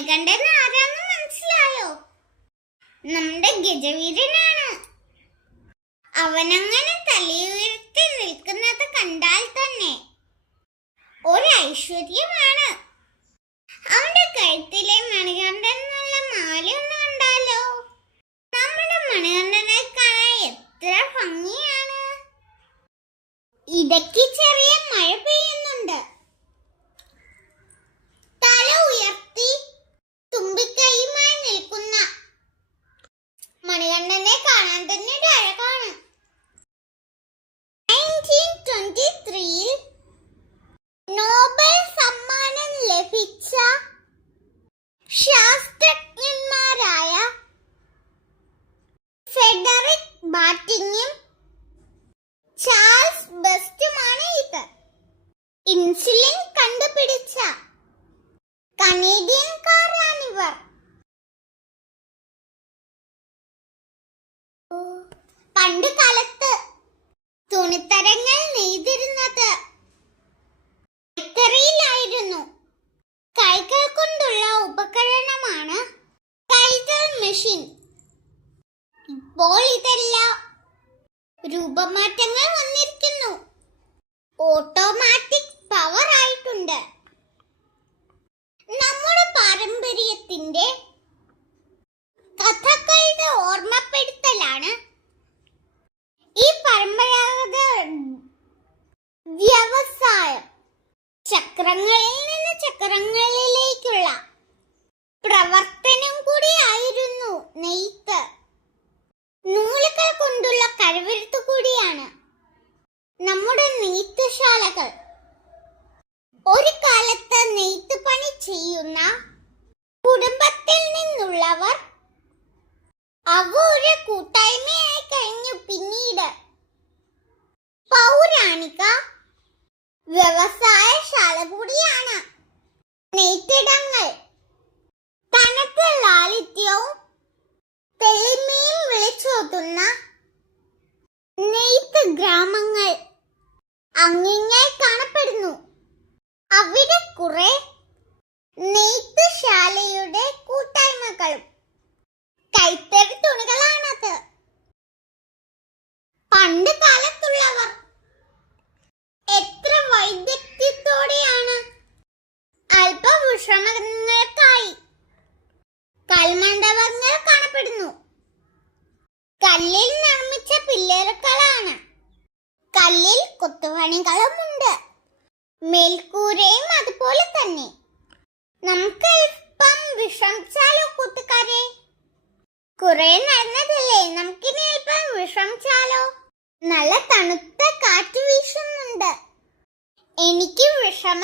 മണികണ്ഠൻ ആരാന്ന് മനസ്സിലായോ? നമ്മുടെ ഗജവീരനാണ്. അവനങ്ങനെ തലയുയർത്തി നിൽക്കുന്നത് കണ്ടാൽ തന്നെ ഒരു ഐശ്വര്യമാണ്. അവന്റെ കഴുത്തിലെ മണികണ്ഠൻ എന്നുള്ള മാല ഒന്ന് കണ്ടാലോ? നമ്മുടെ മണികണ്ഠനെ കാണാൻ എത്ര ഭംഗിയാണ്. ഇടയ്ക്ക് ചെറിയ മഴ പെയ്യുന്നുണ്ട്. തല ഉയർത്തി തുമ്പിക്കൈയുമായി നിൽക്കുന്ന മണികണ്ഠനെ കാണാൻ തന്നെ ഒരു അഴകാണ്. 1923 നോബൽ സമ്മാനം ലഭിച്ച ശാസ്ത്രജ്ഞന്മാരായ ഫെഡറിക് ബാറ്റിങ്ങും ചാൾസ് ബെസ്റ്റുമാണ് ഇത്. ഇൻസുലിൻ കണ്ടുപിടിച്ച കനേഡിയൻകാരാണിവർ. പണ്ട് കാലത്ത് തുണിത്തരങ്ങൾ നെയ്തിരുന്നത് കൈത്തറിയിലായിരുന്നു. കൈകൾ കൊണ്ടുള്ള ഉപകരണമാണ് കൈത്തൽ മെഷീൻ. ഇപ്പോൾ ഇതെല്ലാം രൂപമാറ്റങ്ങൾ വന്നിരിക്കുന്നു. ഓട്ടോമാറ്റിക് പവർ ആയിട്ടുണ്ട്. നമ്മുടെ പാരമ്പര്യത്തിന്റെ കഥകളുടെ ഓർമ്മപ്പെടുത്തലാണ് ഈ പരമ്പരാഗത വ്യവസായം. ചക്രങ്ങളിൽ നിന്ന് ചക്രങ്ങളിലേക്കുള്ള പ്രവർത്തനം കൂടിയായിരുന്നു നെയ്ത്ത്. നൂലുകൾ കൊണ്ടുള്ള കഴിവെടുത്തു കൂടിയാണ് നമ്മുടെ നെയ്ത്തുശാലകൾ. ഒരു കാലത്ത് നെയ്ത്ത് പണി ചെയ്യുന്ന കുടുംബത്തിൽ നിന്നുള്ളവർ അവ ഒരു കൂട്ടായ്മയായി കഴിഞ്ഞു. പിന്നീട് പൗരാണിക വ്യവസായശാല കൂടിയാണ് നെയ്ത്തിടങ്ങൾ. തനത് ലാളിത്യവും തെളിമയും വിളിച്ചോതുന്ന നെയ്ത്ത് ഗ്രാമങ്ങൾ അങ്ങിങ്ങായി കാണപ്പെടുന്നു. അവിടെ കുറെ നെയ്ത്ത് ശാലയുടെ കൂട്ടായ്മകളും കൈത്തറി തുണികളാണത്. പണ്ട് കാലത്തുള്ളവർ എത്ര വൈദഗ്ധ്യത്തോടെയാണ് അല്പവിശ്രമങ്ങൾക്കായി കൽമണ്ഡപങ്ങൾ കാണപ്പെടുന്നു. കല്ലിൽ നിർമ്മിച്ച പില്ലറുകളാണ്. കല്ലിൽ കൊത്തുപണികളുമുണ്ട്. മേൽക്കൂരയും അതുപോലെ തന്നെ. നമുക്ക് അല്പം വിശ്രമിച്ചാലോ കൂട്ടുകാരെ? കുറെ നടന്നതല്ലേ, നമുക്കിനി അല്പം വിശ്രമിച്ചാലോ? നല്ല തണുത്ത കാറ്റ് വീശുന്നുണ്ട്. എനിക്ക് വിശ്രമ